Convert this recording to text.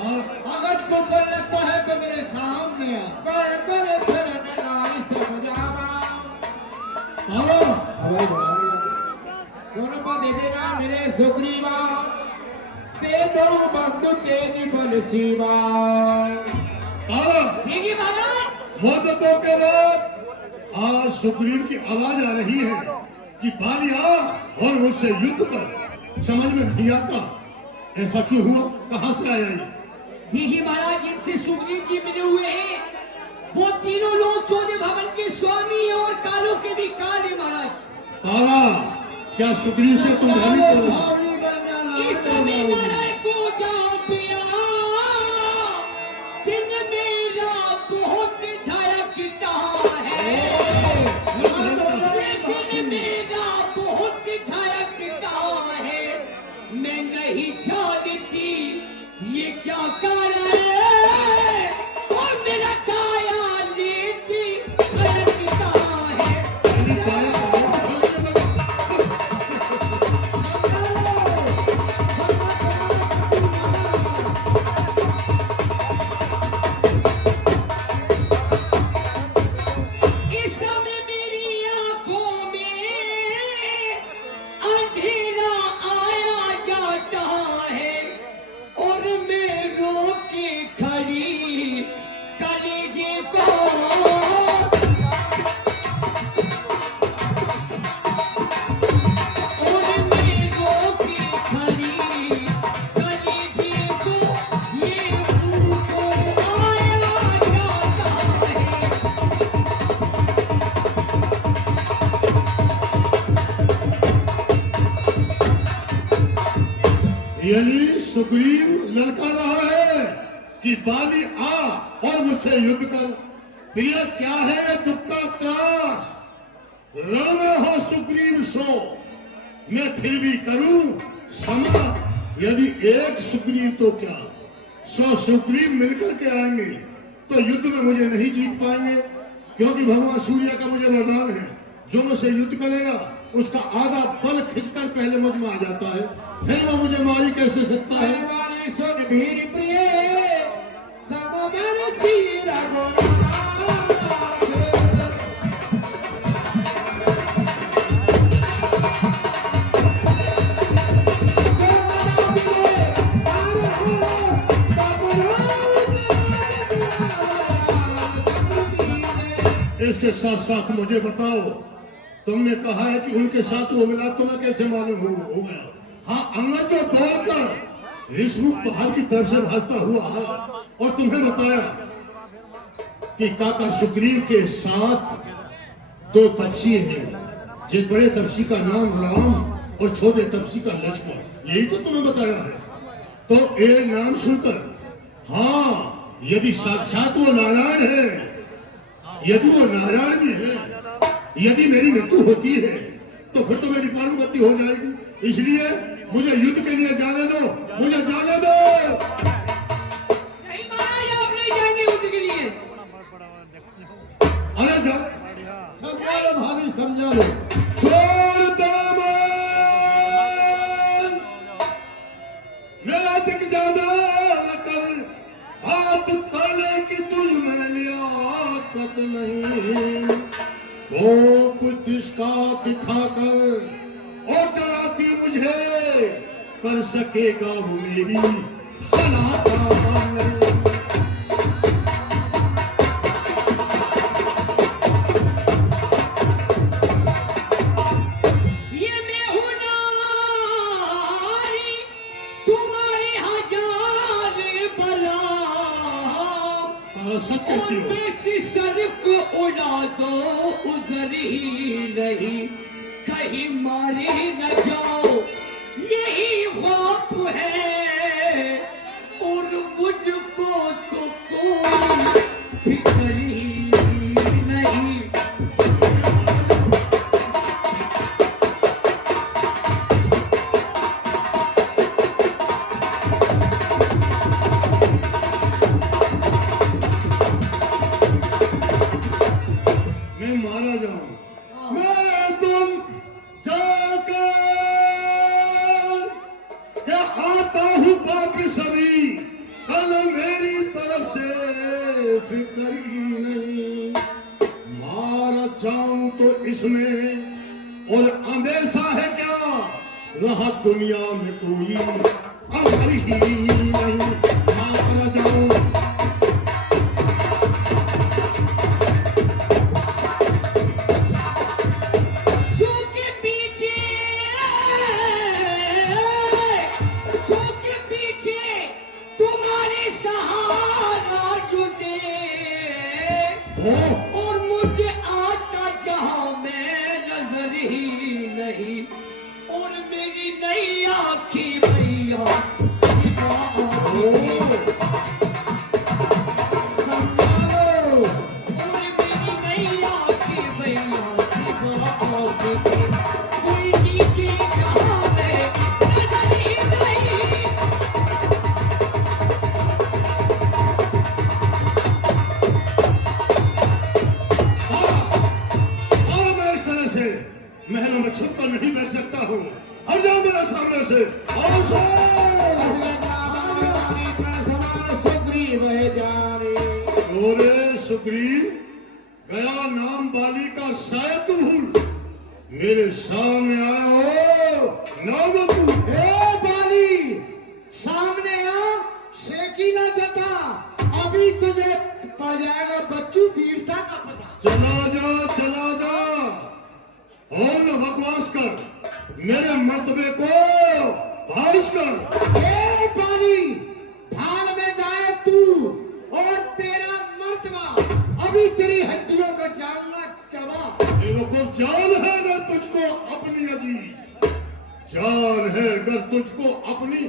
और अगर तुमको लगता है तो मेरे सामने आ। कर शरण नारी समझावा। आओ अबे सोनपा दे देना मेरे सुग्रीवा, दे दो बंधु तेज बल सीवा। आओ देखिए महाराज, मददों के बाद आज सुग्रीव की आवाज आ रही है कि बाली आ और मुझसे युद्ध कर। समझ में नहीं आता ऐसा क्यों हुआ, कहां से आया ये? देखिए महाराज, जिनसे सुग्रीव जी मिले हुए हैं वो तीनों लोग चौदह भवन के स्वामी हैं और कालों के भी काल है महाराज। तारा क्या सुग्रीव से तुम धनी करो? इस समय नारायण को जा पिया, दिन मेरा बहुत धड़कता है, दिन मेरा बहुत धड़कता है, मैं नहीं जानती ये क्या कारण है, और मेरा काया नीति धड़कता है। इस समय मेरी आंखों में अंधेरा आया जाता है, और मैं रो के खड़ी कलेजे को, और मैं रो के खड़ी कलेजे को, ये मुंह को आया जाता है। यानी सुग्रीव ललका रहा है कि बाली आ और मुझसे युद्ध कर। प्रिय क्या है दुख का त्रास, रण में हो सुग्रीव सो, मैं फिर भी करूं क्षमा। यदि एक सुग्रीव तो क्या 100 सुग्रीव मिलकर के आएंगे तो युद्ध में मुझे नहीं जीत पाएंगे, क्योंकि भगवान सूर्य का मुझे वरदान है, जो मुझसे युद्ध करेगा उसका आधा बल खिंचकर पहले मुझ में आ जाता है, फिर वो मुझे मारी कैसे सकता है। हमारी सुन भीर प्रिय समुद्र सी रघुनाथ। इसके साथ साथ मुझे बताओ, तुमने कहा है कि उनके साथ वो मिला, तुम्हें कैसे मालूम हो गया? हाँ, अंगद जो दौड़कर ऋषमुख पहाड़ की तरफ से भागता हुआ और तुम्हें बताया कि काका सुग्रीव के साथ 2 तपसी हैं, जिस बड़े तपसी का नाम राम और छोटे तपसी का लक्ष्मण, यही तो तुम्हें बताया है। तो एक नाम सुनकर, हाँ, यदि साक्षात वो नारायण है, यदि वो नारायण भी है, यदि मेरी मृत्यु होती है तो फिर तो मेरी परम गति हो जाएगी। इसलिए मुझे युद्ध के लिए जाने दो, मुझे जाने दो। नहीं महाराज, आप नहीं जाएंगे युद्ध के लिए। अरे जाओ, समझा लो भाभी, समझा लो। छोड़ दामन, मेरा दिख जाना न कर, बात करने की तुझ में लियाकत नहीं। कोप तिसका दिखाकर और डराती मुझे, कर सकेगा वो मेरी हलाकत नहीं। ये मैं हूँ नारी, तुम्हारे 1000 बला, सच कहती हो। सर को उड़ा दो, उजर ही नहीं, कहीं मारे न जाओ, यही ख्वाब है, और मुझको तो कोई फिक्र ही नहीं। मैं मारा जाऊं, मैं तुम जाकर क्या आता हूं वापिस अभी, फिक्र ही नहीं, मारा जाऊं तो इसमें और अंदेशा है क्या, रहा दुनिया में कोई अमर ही नहीं, मारा जाऊं। और मुझे आता जहां में नजर ही नहीं, और मेरी नई आँखी भैया सिवा समझा लो। और मेरी नई आँखी भैया सिवा कोई नीचे जहां में नजर ही नहीं। और मैं इस तरह से महलों में छुप कर नहीं बैठ सकता हूँ, हट जाओ मेरे सामने से। और सो असली जनाब आने पर सवार सुग्रीव है जाने। ओरे सुग्रीव, गया नाम वाली का शायद तू भूल मेरे सामने आया हो, नाम तू। ए बाली, सामने आ, शेकीला जता, अभी तुझे पड़ जाएगा बच्चू वीरता का पता। चला जा और न बकवास कर, मेरे मर्तबे को पास कर। ए बाली, थान में जाए तू और तेरा मर्तबा, अभी तेरी हड्डियों को जाऊंगा चबा। देखो को जान है अगर तुझको अपनी अजीज, जान है अगर तुझको अपनी